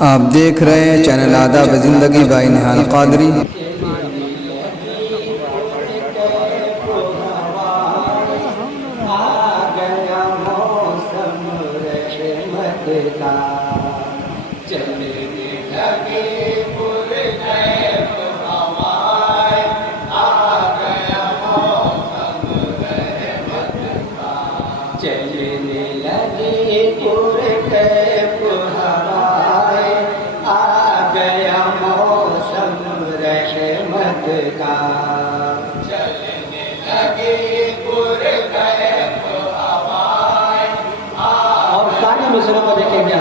आप देख रहे हैं चैनल आदाब ज़िंदगी बाई निहाल कादरी। और सारी मिसरों को देखेंगे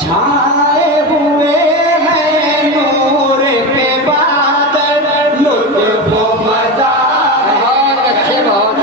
छाए हुए हैं नूर के बादल, लुत्फ मजा बहुत अच्छे बहुत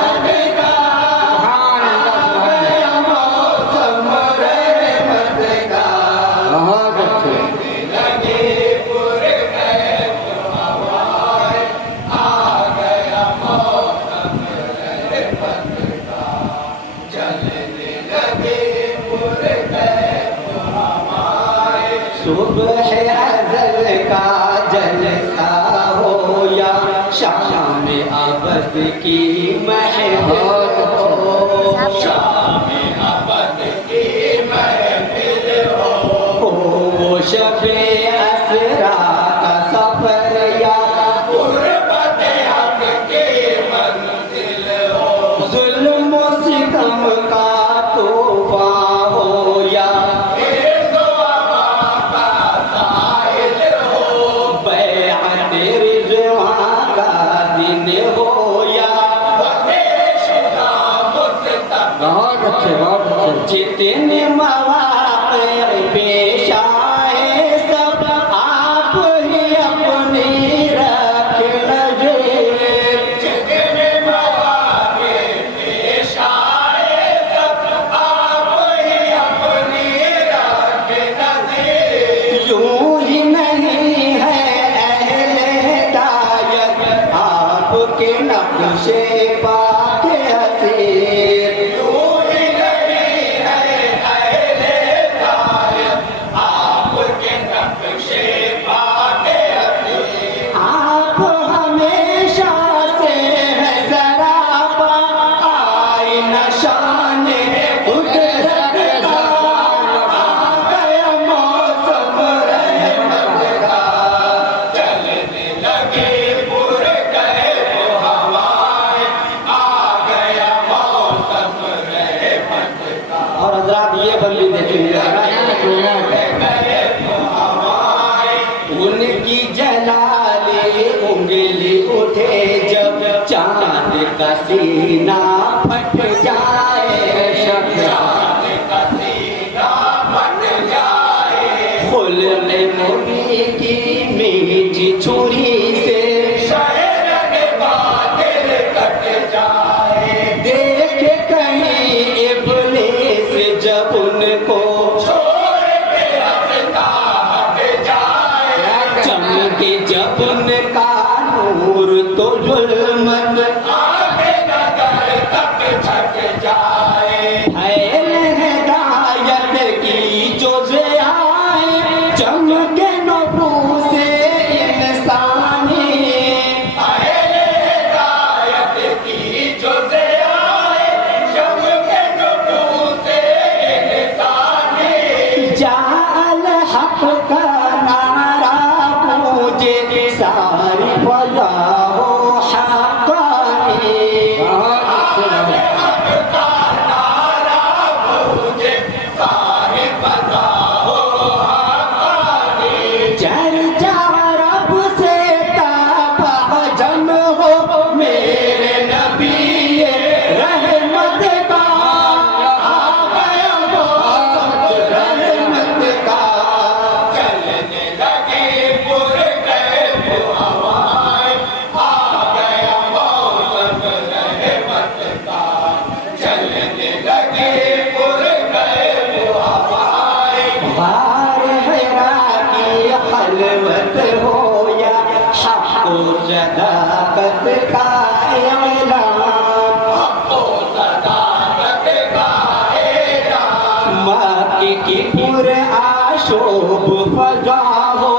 सुबह अज़ल का जलसा हो या शाम अबद की महफिल हो, शाम अबद की महफिल हो, वो शबे असरा का सफर या गुरबत हक की मंजिल हो, जुल्म सितम का तूफान हो या जितने मवाक़े पेश आए सब आप ही अपनी रख नज़र, जितने मवाक़े पेश आए सब आप ही अपनी रख नज़र। यूं ही नहीं है अहले हिदायत आपके नक्शे पाके हसीर, ये बंदी देखेंगे उनकी जलाली उंगली उठे जब चांद का सीना फट जाए, चांद का सीना फट जाए, खुलने मुड़ी की मीठी छुरी से शहर बादल कट जाए, देखे कहीं इब्लीस जब उनको छोड़ के रास्ता हट जाए, चमके जब उनका नूर तो जुल्मत आगे नगर तक छट जाए। की पुर आशोभ फजा हो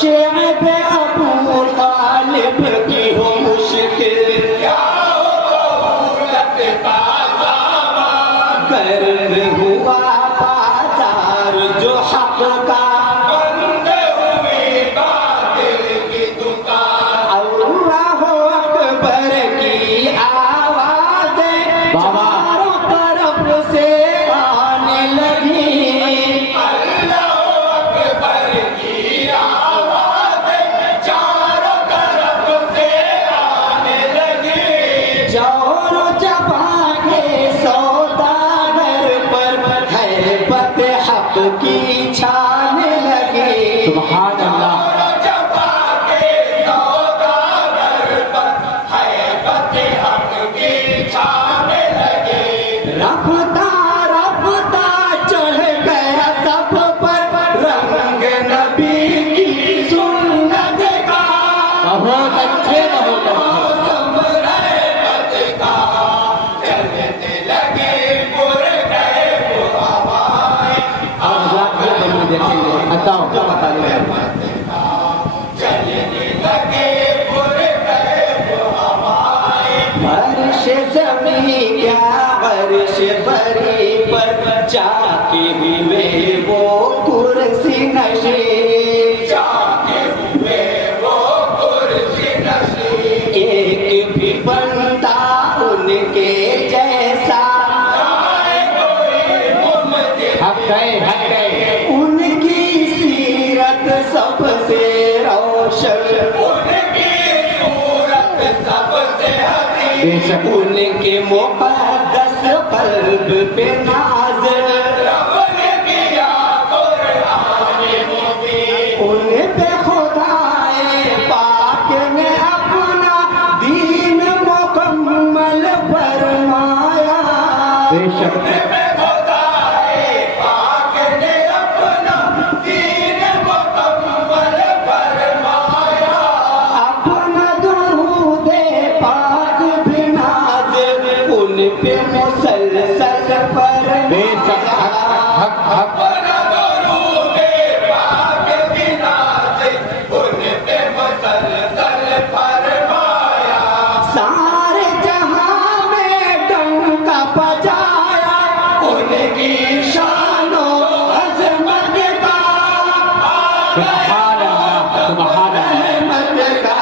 शेब अबू तालिब की हो मुश्किल गर्म हुआ बाजार जो हक का अल्लाह अकबर की आवाज़ें चारों तरफ से आने लगी जोर जबां के सौदागर पर हैबत हक की छाने लगी सुभान अल्लाह। रफ्ता रफ्ता चढ़ गया सब पर रंग नबी की सुन्नत का बहुत अच्छे बहुत अच्छे। बताओ क्या बता वर्ष जमी क्या वर्ष बरी पर जाके हुए वो कुर्सी नशे एक भी बंदा उनके जैसा हक गए उनकी सीरत सबसे रोशन बेशक उनके मुक़द्दस क़ल्ब पे नाज़िल उन पे खुदाए पाक ने अपना दीन मुकम्मल फरमाया बेशक अपना दुरूदे पाक भी नाज़िल उन पे मुसलसल बेशक हक हक हक सारे जहां में डंका बजाया उनकी शानो अजमत का सुभान अल्लाह सुभान अल्लाह। अहमद का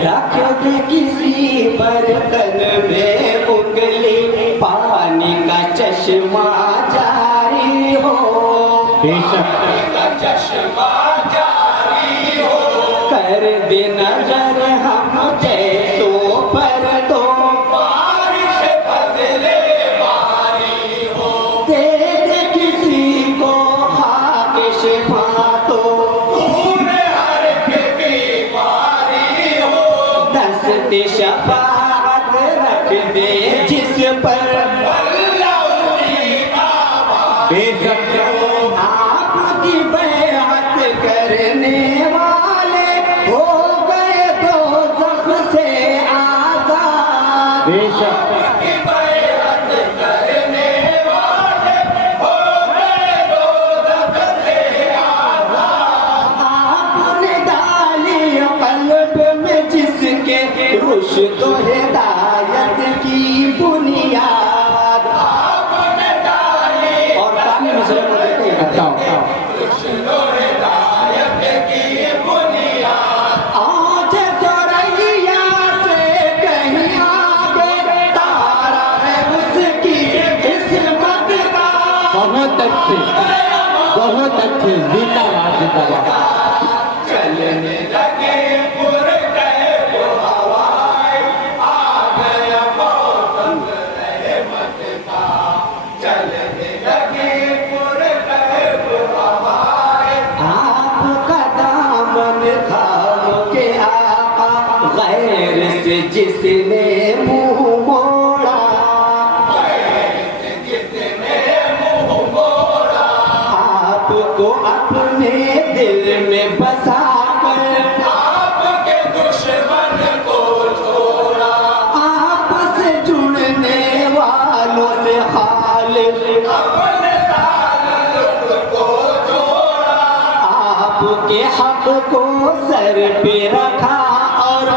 रख दे किसी बर्तन में उंगली पानी का चश्मा जारी हो बेशक कर दे नजर हम जैसों पर तो दे दे किसी को खाकिश तो दस्ते शफाअत रख दे जिस पर बेशक आपकी बैअत करने वाले हो गए दोज़ख से आज़ाद बेशक आपने डाली क़ल्ब में जिसके रुश्द व हिदायत की बुनियाद और कामी मिसरे को देते हैं बताओ आज जोरैया से कहीं आगे तारा है उसकी किस्मत का बहुत अच्छे जिंदाबाद जिंदाबाद। चलने लगे पुर गए वो हवाएं आ गया मौसम रहमत का चलने लगे पुर गए वो हवाएं आपका दामन थाम के आका गैर से जिसने मुंह मोड़ा अपने दिल में बसा कर आपके दुश्मन को छोड़ा, आपसे जुड़ने वालों से खालिक अपने ताल्लुक को जोड़ा, आपके हक को सर पे रखा और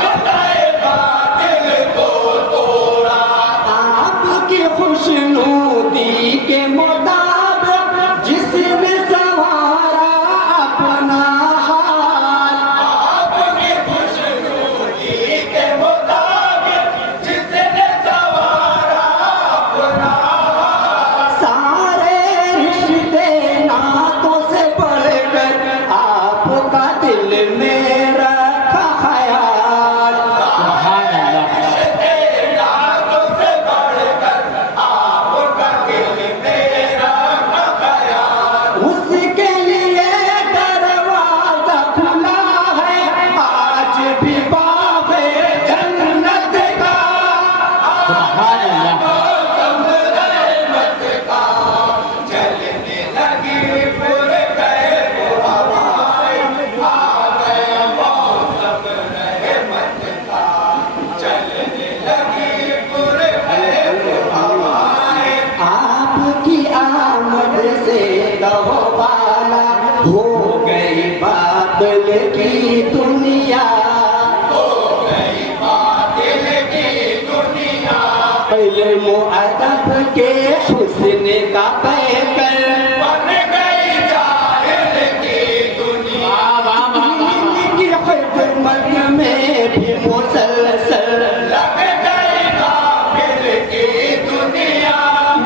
खताए बातिल को तोड़ा, आपकी खुशनुदी के मुताबिक जिसने सवारा अपना हाल, आपकी खुशनुदी के मुताबिक जिसने सवारा अपना, सारे रिश्ते नातों से बढ़कर आपका दिल में रखा ख्याल। सुभान अल्लाह। यादों से बढ़कर आपका दिल मेरा खया, उसके लिए दरवाजा खुला है आज भी बाबे जन्नत का। सुभान अल्लाह। चलने लगी पुर गए वो हवाएं, आ गया मौसम रहमत का, चलने लगी पुर गए वो हवाएं, आपकी आमद से गवाला हो गई बादल की दुनिया। हो गई बातिल की दुनिया, इल्म अदब के हुस्न का पैकर बन गई जाहिल की दुनिया, दीन की खिदमत में भी मुसलसल लग गई काफिर की दुनिया,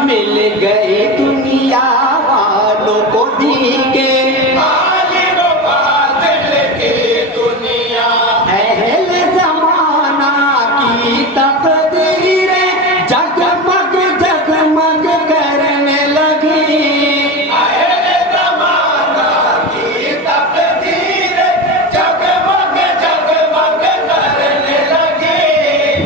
मिल गई दुनिया वालों को दीगे। आलिम बातिल की दुनिया, अहले ज़माना की तकदीरें जगमग जगमग करने लगी। अहले ज़माना की तकदीर जगमग जगमग करने लगी,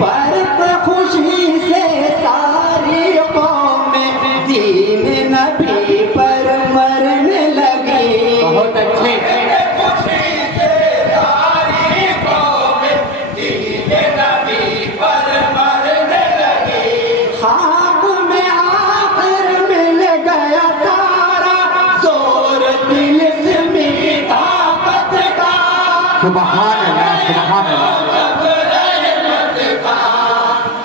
बरत खुशी से सारी कौमें दीन नबी पर मरने लगी। बहुत अच्छे। खुशी से सारी कौमें दीन नबी पर मरने लगी, खाक में आखिर मिल गया सारा जोर दिल से मिली ताकत का। सुभान अल्लाह। सुभान अल्लाह। रहमत का,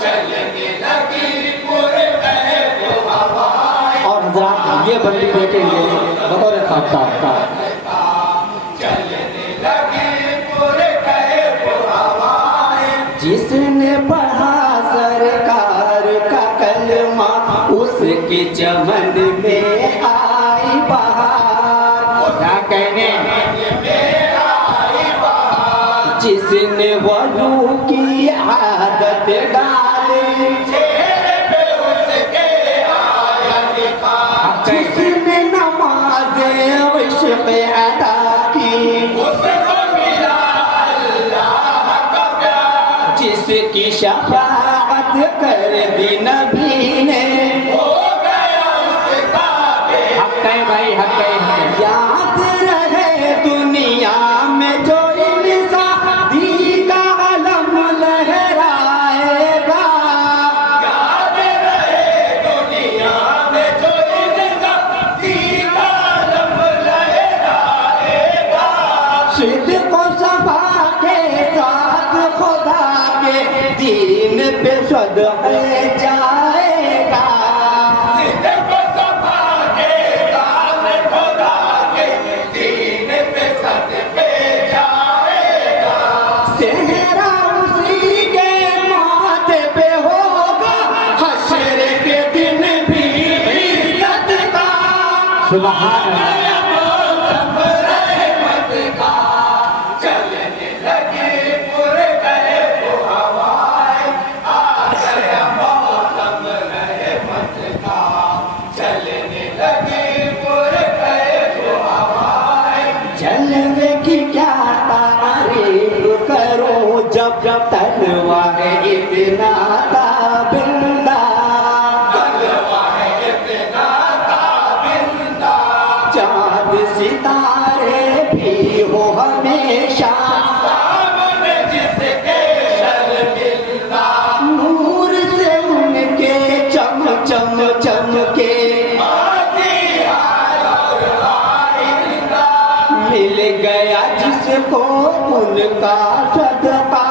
चलने लगी पुर गए वो हवाएं, और हजरात ये बंदी देखेंगे बतौर खासा चलने लगी पुर गए वो हवाएं, जिसने पढ़ा सरकार का कलमा उसके चमन में आई बहार। क्या कहने। जिसने वजू की आदत डाली, चेहरे पे उसके आया निखार, जिसने नमाज़े इश्क़ अदा की, उसको मिला अल्लाह का प्यार, जिसकी शफाअत कर दी नबी ने, हो गया उसका हक है भाई, हक है, हक है। याद रहे दुनिया में जो इंसान दी का अलम लहराएगा। याद रहे दुनिया में जो इंसान दीदा लब लहराएगा, सिद्क़ और सफा के साथ खुदा के दीन पे सदक़े जाएगा। सिद्क़ सफा के साथ खुदा के दीन पे सदके जाएगा, सेहरा उसी के माथे पे होगा हश्र के दिन भी इज्जत का। सुभान अल्लाह। मौसम रहमत का, चलने लगी पुर गए वो हवाएं, आ गया मौसम रहमत का, चलने लगी पुर गए वो हवाएं, जलवे की क्या तारीफ करूं जब जब तलवार इतना ताबिंदा। गलवा है इतना ताबिंदा, चांद को उनका सदका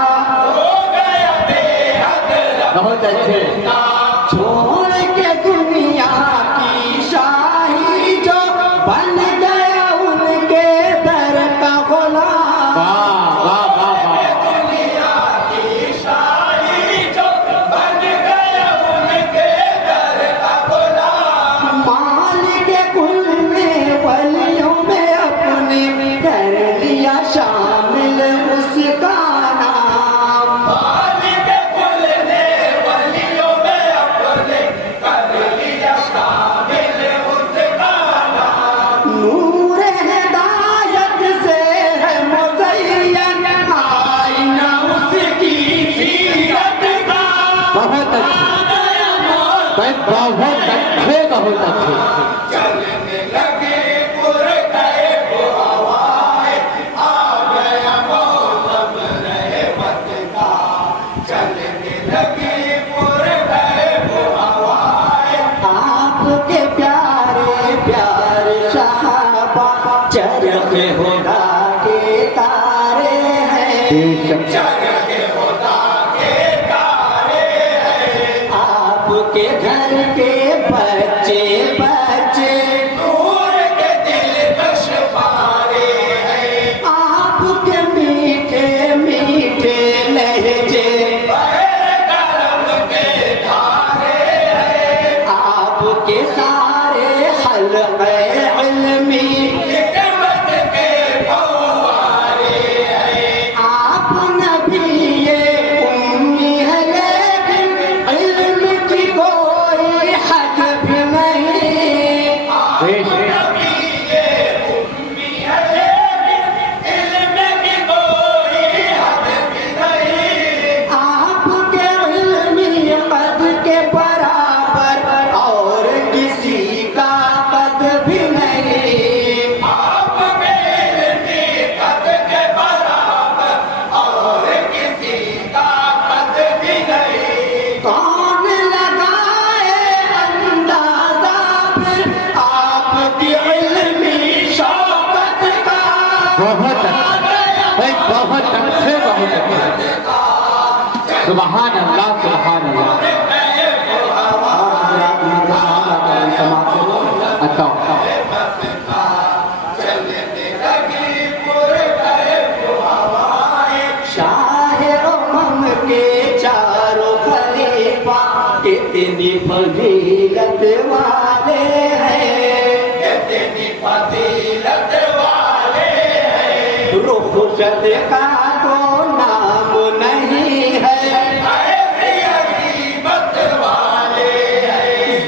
बहुत अच्छे छोड़ के दुनिया की शाही जो बन गया उनके दर का गुलाम। वाह वाह वाह वाह मालिक कुल में वलियों में अपने कर लिया शामिल उसका नाम। नूर हिदायत से है मुज़य्यन आईना उसकी सीरत का। बहुत अच्छे भाई बहुत अच्छे बहुत अच्छे आपके प्यारे प्यारे सहाबा चरखे होदा के तारे हैं। आपके घर के बच्चे बच्चे आपके मीठे मीठे लहजे आपके सारे हल्क़े इल्मी आप नबी ये उम्मी है लेकिन इल्म की कोई हद भी नहीं। आपके इल्मी कद के बराबर और किसी का कद भी नहीं। कौन लगाए अंदाजा फिर आपकी इल्मी शौकत का। बहुत अच्छे भाई बहुत अच्छे बहुत अच्छे सुभान अल्लाह सुभान अल्लाह अच्छा शाह उमम के चारों खलीफा कितनी फजीलत वाले हैं। रुखसत का तो नाम नहीं है।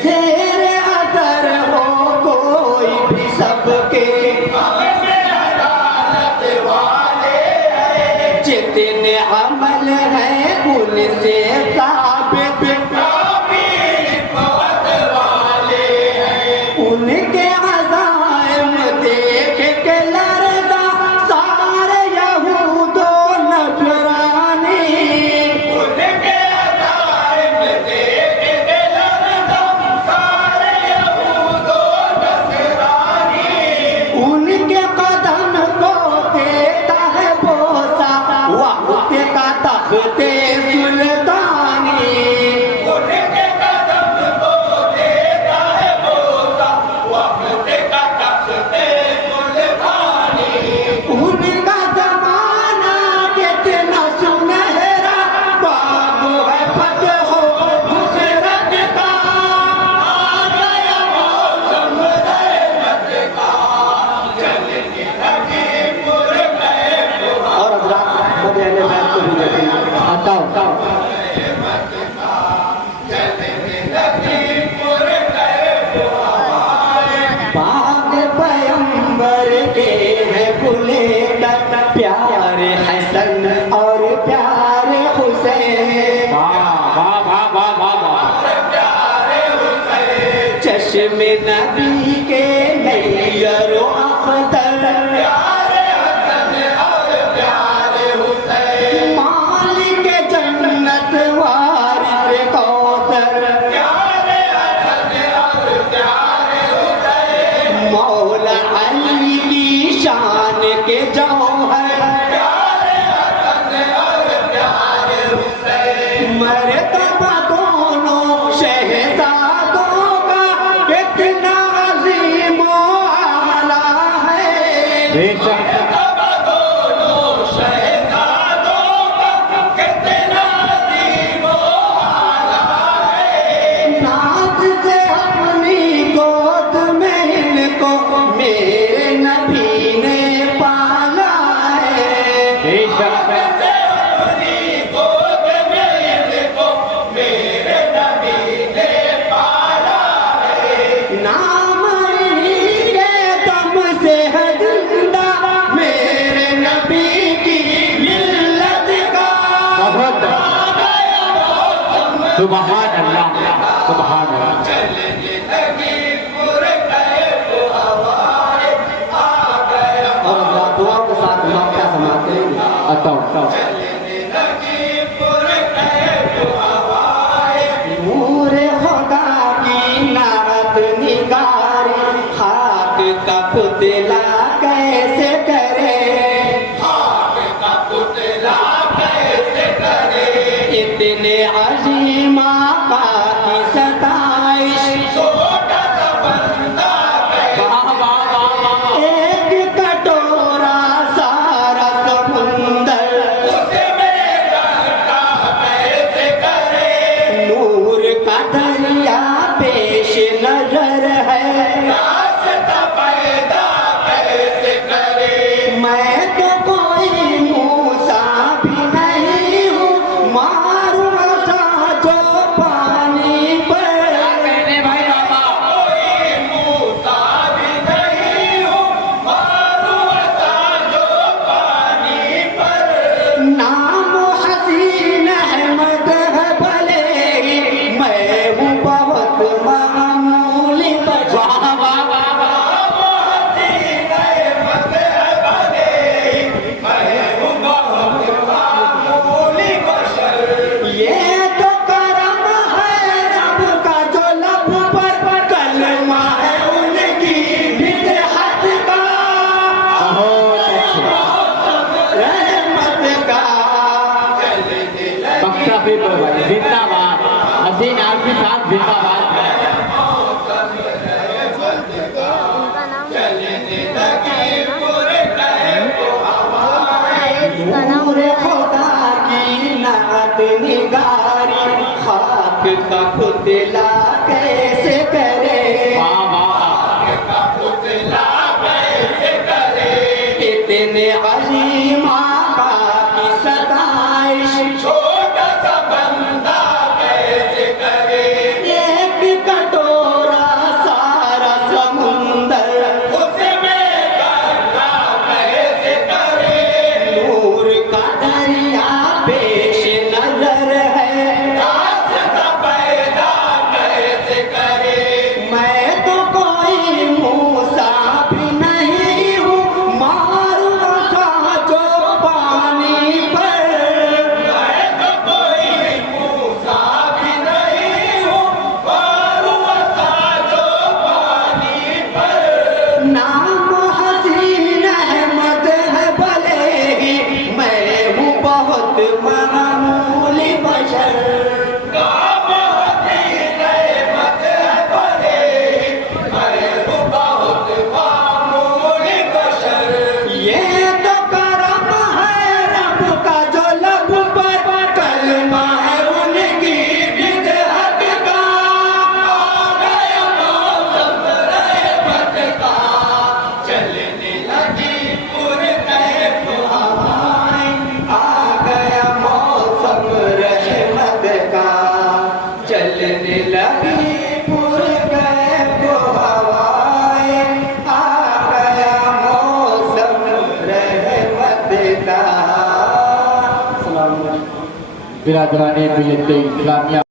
शेर अदर हो कोई भी सबके जितने अमल हैं उनसे साबित उनके अज़ाइम देख के लरज़ा सारे यहूदो नजरानी। उनके कदम को देता है बोसा वक्त का तख्ते सुल्तानी। उनका जमाना कितना सुनहरा बाब है फतह हो नुसरत का। और हज़रात बदले बैत को भी देखेंगे। बताओ पाक पैगंबर के हैं फूले तक प्यारे हसन और प्यारे हुसैन। वाह वाह वाह वाह वाह वाह चश्मे नबी के नैयर अख्तर मालिक जन्नत वारिस कौसर मौला अली की शान के जौहर बेशक नाथ से अपनी गोद में इनको मेरे नबी ने पाला है। बेशक नाम इन्हीं के दम से है जिंदा मेरे नबी की मिल्लत का। बहुत सुभान अल्लाह सुभान अल्लाह। और अल्लाह दुआ के साथ हम क्या समाते हैं? अताओ नूर खुदा की नात निगारी खाक का पुतला कैसे करे, इतने अजीम आका की सताइश। वाह वाह वाह वाह। एक कटोरा सारा समुंदर नूर का दरिया पेश नजर है। मैं तो कोई मूसा भी नहीं हूँ, मारूंगा जो पानी पर। कहने भाई बाबा नाम हसीन अहमद है भले ही मैं हूँ बहुत मामूली बचा। वाह वाह वाह वाह। ये तो करम है रब का जो लब पर कलमा है उनकी बिदअत का, बहुत अच्छे रहमत का। बख्शा भी तो भाई जिंदाबाद। हसीन आपके साथ जिंदाबाद। नूर खुदा की नात निगारी खाक का पुतला कैसे करे, वाह वाह। इतने अजीम आका की सताइश। एक कटोरा सारा समुंदर नूर का दरिया पेश नजर है। मैं तो कोई मूसा भी नहीं हूँ, मारूंगा जो पानी पर। नाम हसीन अहमद है भले ही मैं हूँ बहुत मामूली बशर। ये तो करम है रब का जो लब पर कलमा है उनकी बिदअत का। आ गया मौसम रहमत का, चलने लगी पुरकैफ हवाएं। आ गया मौसम रहमत का। बिरादराने मिल्लत इस्लामिया।